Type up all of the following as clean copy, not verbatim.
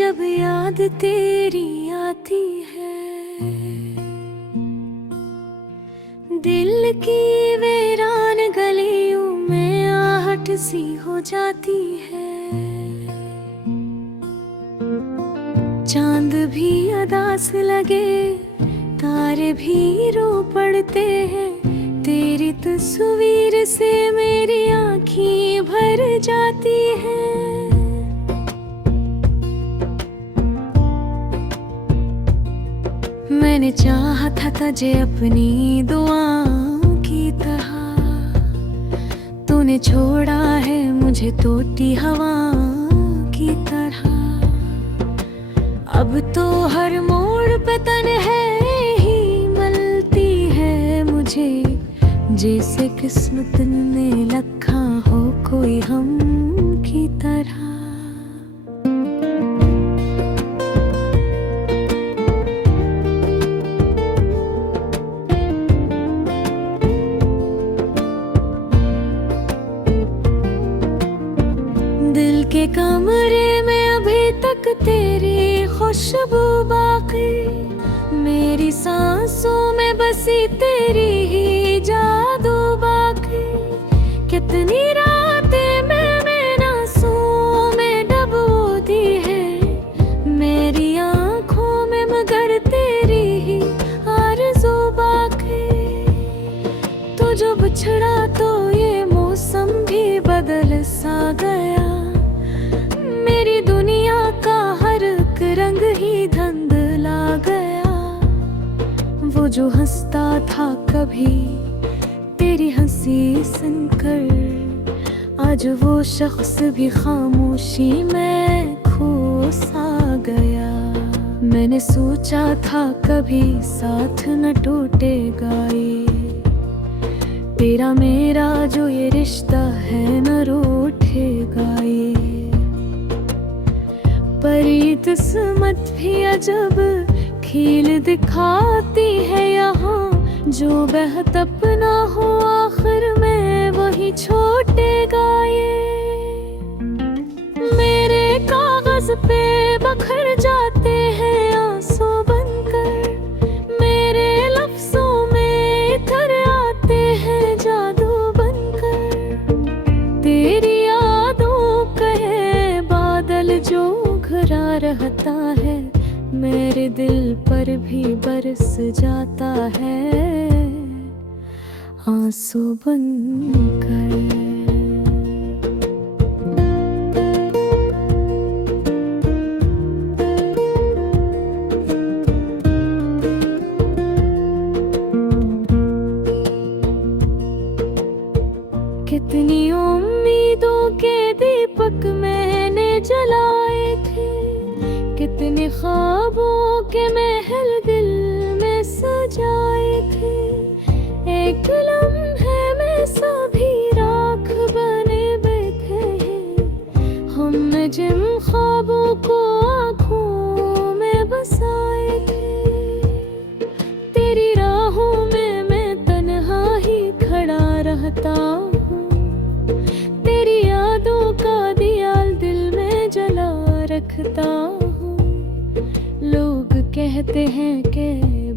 जब याद तेरी आती है, दिल की वीरान गलियों में आहट सी हो जाती है। चांद भी अदास लगे, तारे भी रो पड़ते हैं, तेरी तस्वीर से मेरी आँखें भर जाती हैं। मैंने चाहा था तुझे अपनी दुआओं की तरह, तूने छोड़ा है मुझे तोती हवाओं की तरह। अब तो हर मोड़ पे तन्हाई ही मिलती है मुझे, जैसे किस्मत ने लिखा हो कोई हम की तरह। दिल के कमरे में अभी तक तेरी खुशबू बाकी, मेरी सांसों में बसी तेरी ही जादू बाकी। कितनी रातें मैंने आंसुओं में डूबी है मेरी आंखों में, मगर तेरी ही आरज़ू बाकी। तू जो बिछड़ा तो ये मौसम भी बदल सा गया, मेरी दुनिया का हर एक रंग ही धुंधला गया। वो जो हंसता था कभी तेरी हंसी सुनकर, आज वो शख्स भी खामोशी में खो सा गया। मैंने सोचा था कभी साथ न टूटेगा ये, तेरा मेरा जो ये रिश्ता है न रूठेगा ये। पर ये किस्मत भी अजब खेल दिखाती है यहाँ, जो बेहद अपना हो आखिर में वही छोटेगा ये। मेरे कागज पे बखर जाते हैं आंसू बनकर, मेरे लफ्जों में इतर आते हैं जादू बनकर। तेरी यादों कहे बादल जो घिरा रहता है, मेरे दिल पर भी बरस जाता है आंसू बनकर। कितनी उम्मीदों के दीपक मैंने जलाए थे, कितने ख्वाबों के महल दिल में सजाए थे। एक लम्हे में सभी राख बने बैठे हैं, हमने जिन ख्वाबों को आँखों में बसाए थे। तेरी राहों में मैं तन्हा ही खड़ा रहता हूँ, तेरी यादों का दिया दिल में जला रखता हूँ। लोग कहते हैं कि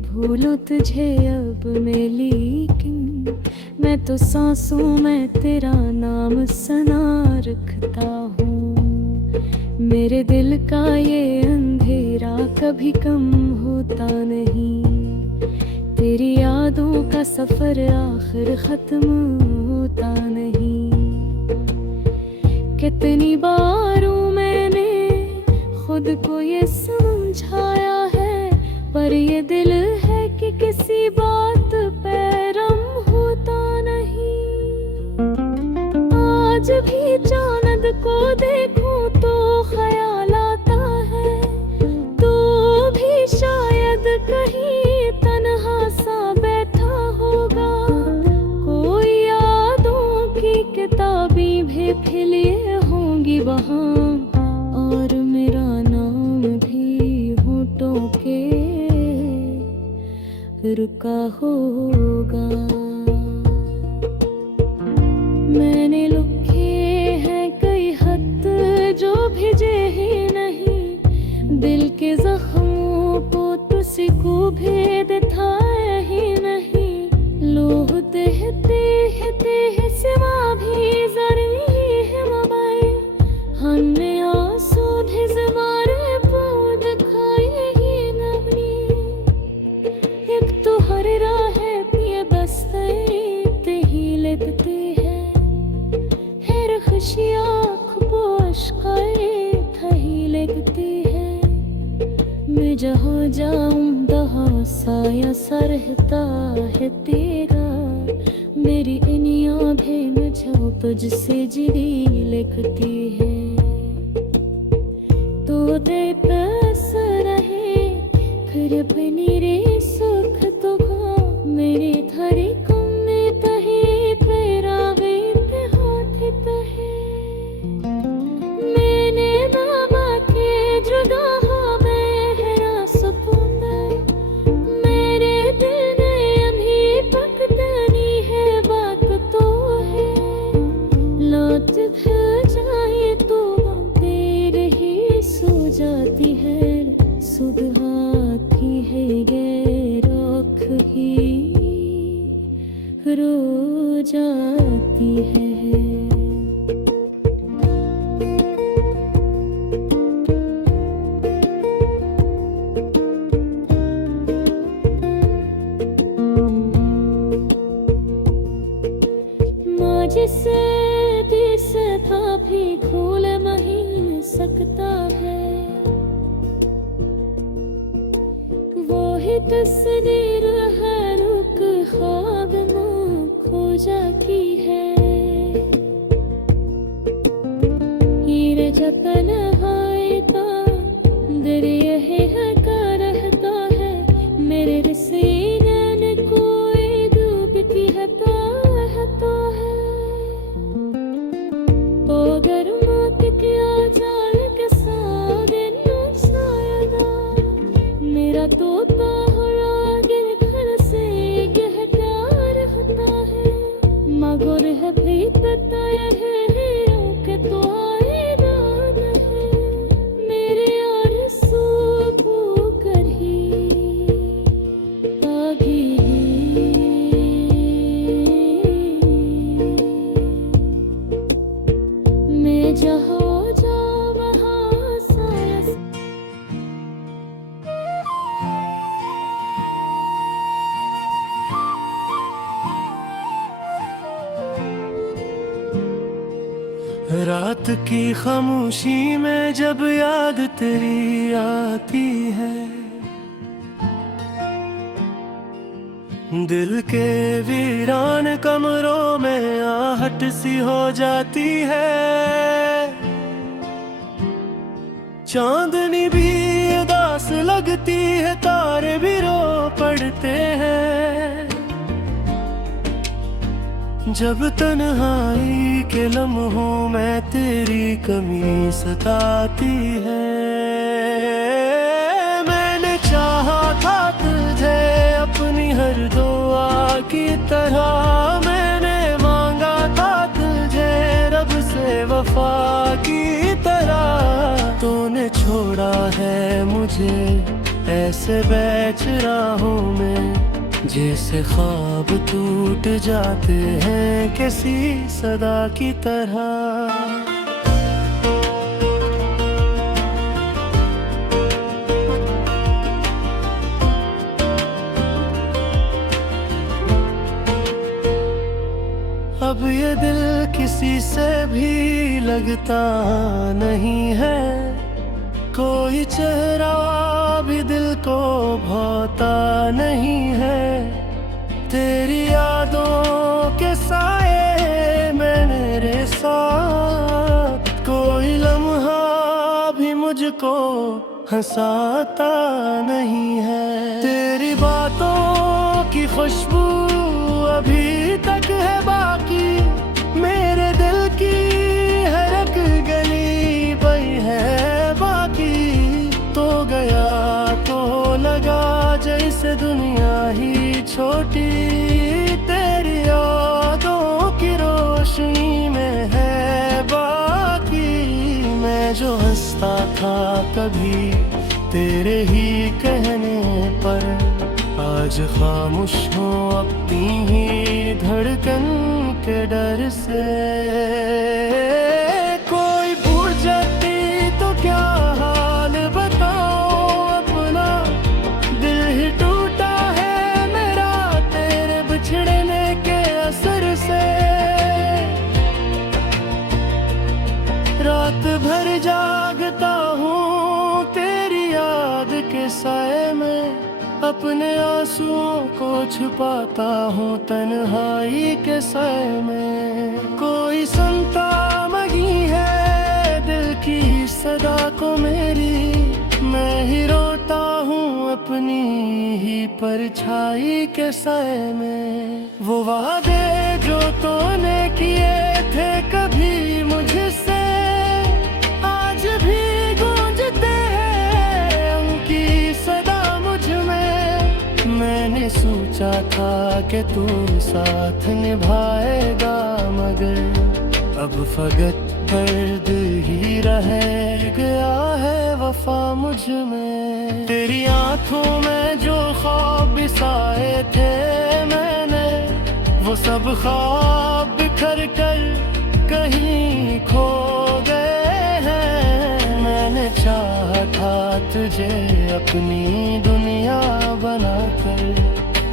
भूलूं तुझे अब मैं, लेकिन मैं तो सांसों में तेरा नाम सना रखता हूँ। मेरे दिल का ये अंधेरा कभी कम होता नहीं, तेरी यादों का सफर आखिर खत्म होता नहीं। कितनी बारों मैंने खुद को ये समझाया है, पर ये दिल है कि किसी बात पे रम होता नहीं। आज भी चांद को देखूं तो ख्याल आता है, तो भी शायद कहीं तन्हा सा बैठा होगा। कोई यादों की किताबें भी फैली होंगी वहाँ, और मेरा नाम भी होठों के रुका होगा। मैंने लिखे हैं कई खत जो भेजे ही नहीं, मैं जहाँ जाऊँ तहाँ साया सा रहता है तेरा। मेरी इन आँखें मुझे तुझसे जुड़ी लिखती है। तो दे पास रहे फिर अपनी रे सुख तो खा मेरे थारे कमने तहे तेरा वेत हाथ तहे। मैंने बाबा के जुदा जाए तो तेरे ही सो जाती है। सुबह आती है गैरख ही रो जाती है। जिसे था भी खोल नहीं सकता है। वो ही तस्वीर है रुक ख्वाब में खो जाती है। हीरे जपन हायता दरिया है का रहता है। मेरे रसीने ने कोई डूबती है तो है। क्या जाल के सायदा मेरा तोता हरा गिर घर से यह प्यार होता है। मगर है भी पता है के तो आएगा है। मेरे आरज़ू को कर ही आगे मैं जहाँ रात की खामोशी में जब याद तेरी आती है। दिल के वीरान कमरों में आहट सी हो जाती है। चांदनी भी उदास लगती है तारे भी रो पड़ते हैं। जब तन्हाई के लम्हों में तेरी कमी सताती है। मैंने चाहा था तुझे अपनी हर दुआ की तरह। मैंने मांगा था तुझे रब से वफा की तरह। तूने छोड़ा है मुझे ऐसे बैच राहों में जैसे ख्वाब टूट जाते हैं किसी सदा की तरह। अब ये दिल किसी से भी लगता नहीं है। कोई चेहरा भी दिल को भाता नहीं है। तेरी यादों के साए में मेरे साथ कोई लम्हा भी मुझको हंसाता नहीं है। तेरी बातों की खुशबू अभी तक है बाकी। मेरे दिल की हर एक गली बही है बाकी। तो गया तो लगा जैसे दुनिया ही छोटी। तेरी यादों की रोशनी में है बाकी। मैं जो हंसता था कभी तेरे ही कहने पर, आज खामोश हूँ अपनी ही धड़कन के डर से। कोई पूछ जाती तो क्या हाल बताओ अपना। दिल ही टूटा है मेरा तेरे बिछड़ने के असर से। रात भर जागता हूँ तेरी याद के के साए में अपने आंसुओं को छुपाता हूँ तन्हाई के साए में। कोई सुनता नहीं है दिल की सदा को मेरी, मैं ही रोता हूँ अपनी ही परछाई के साए में। वो वादे जो तूने किए थे कभी मुझसे आज भी गूंजते हैं उनकी सदा मुझ में। मैंने सोचा था कि तू साथ निभाएगा मगर अब फकत दर्द ही रह गया है वफा मुझ में। तेरी आंखों में जो ख्वाब बिसाए थे मैंने वो सब ख्वाब बिखर कर कहीं खो गए हैं। मैंने चाहा था तुझे अपनी दुनिया बनाकर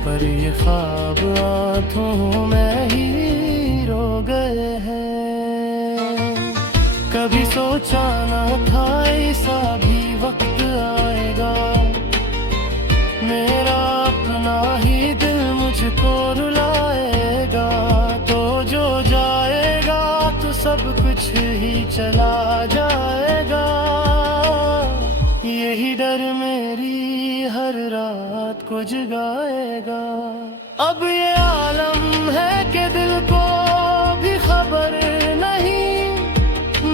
पर ये ख्वाब आंखों में ही रो गए हैं। कभी सोचा न था ऐसा भी वक्त आएगा, मेरा अपना ही दिल मुझको रुलाएगा। तो जो जाएगा तो सब कुछ ही चला जाएगा, यही डर मेरी हर रात को जगाएगा। अब ये आलम है कि दिल को भी खबर नहीं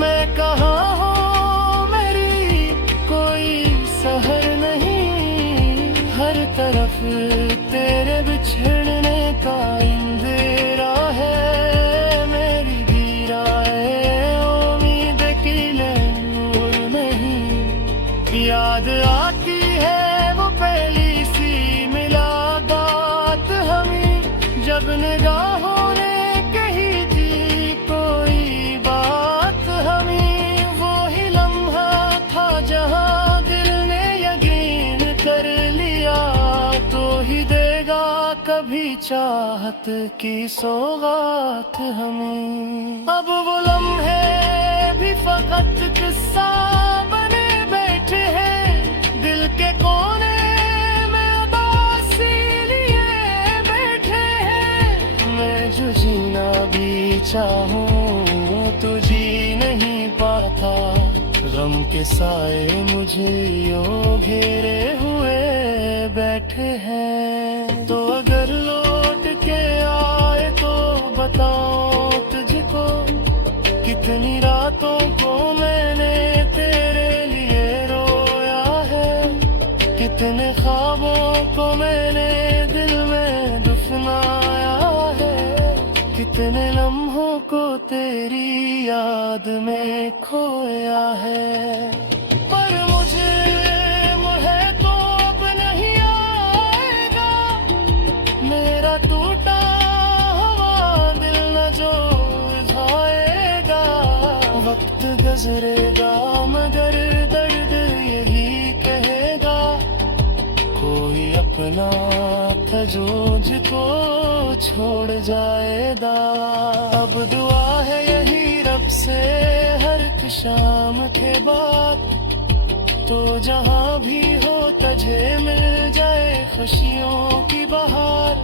मैं कहाँ हूँ, मेरी कोई सहर नहीं। हर तरफ तेरे बिछड़ने का इंदिरा है, मेरी गिराए उम्मीद की नूर नहीं। याद आती है वो पहली सी मुलाकात हमें जब निगाहों ने कही थी कोई बात हमें। वो ही लम्हा था जहाँ दिल ने यकीन कर लिया तो ही देगा कभी चाहत की सौगात हमें। अब वो लम्हे भी फकत किस्सा बने बैठे हैं दिल के कोने में उदासी लिए बैठे हैं। मैं जो जीना भी चाहूँ तो जी नहीं पाता, गम के साए मुझे यूं घेरे हुए बैठे हैं। तो अगर लौट के आए तो बताओ तुझको कितनी रातों को मैंने तेरे लिए रोया है, कितने ख्वाबों को मैंने दिल में दफनाया है, कितने लम्हों को तेरी याद में खोया है। पर मुझे है तो अब नहीं आएगा मेरा टूटा हुआ दिल न जो जाएगा। वक्त गुजरेगा मगर दर्द यही कहेगा कोई अपना था जो मुझको छोड़ जाएगा। अब दुआ है यही रब से हर एक शाम के बाद तो जहाँ भी हो तुझे मिल जाए खुशियों की बहार।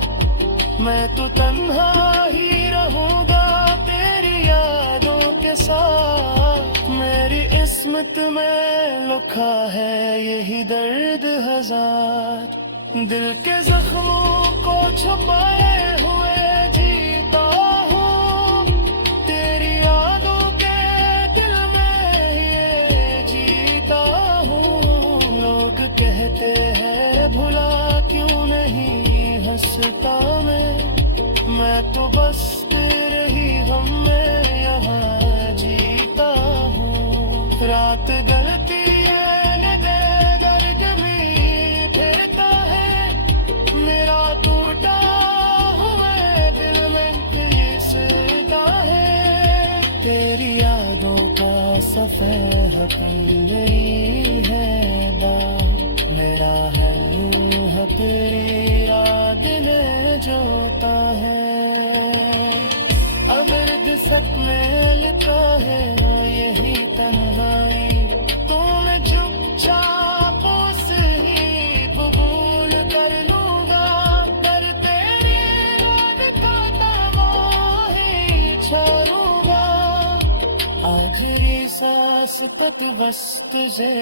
मैं तो तन्हा ही रहूँगा तेरी यादों के साथ, मेरी किस्मत में लिखा है यही दर्द हजार। दिल के जख्मों को छुपाए हुए जीता हूँ, तेरी यादों के दिल में ये जीता हूँ। लोग कहते हैं भुला क्यों नहीं हंसता मैं तो बस तेरे ही गम में यहाँ जीता हूँ। रात गलती सफेद मेरी है मेरा है तेरी रात दिल जोता है। वसतत वस्त जे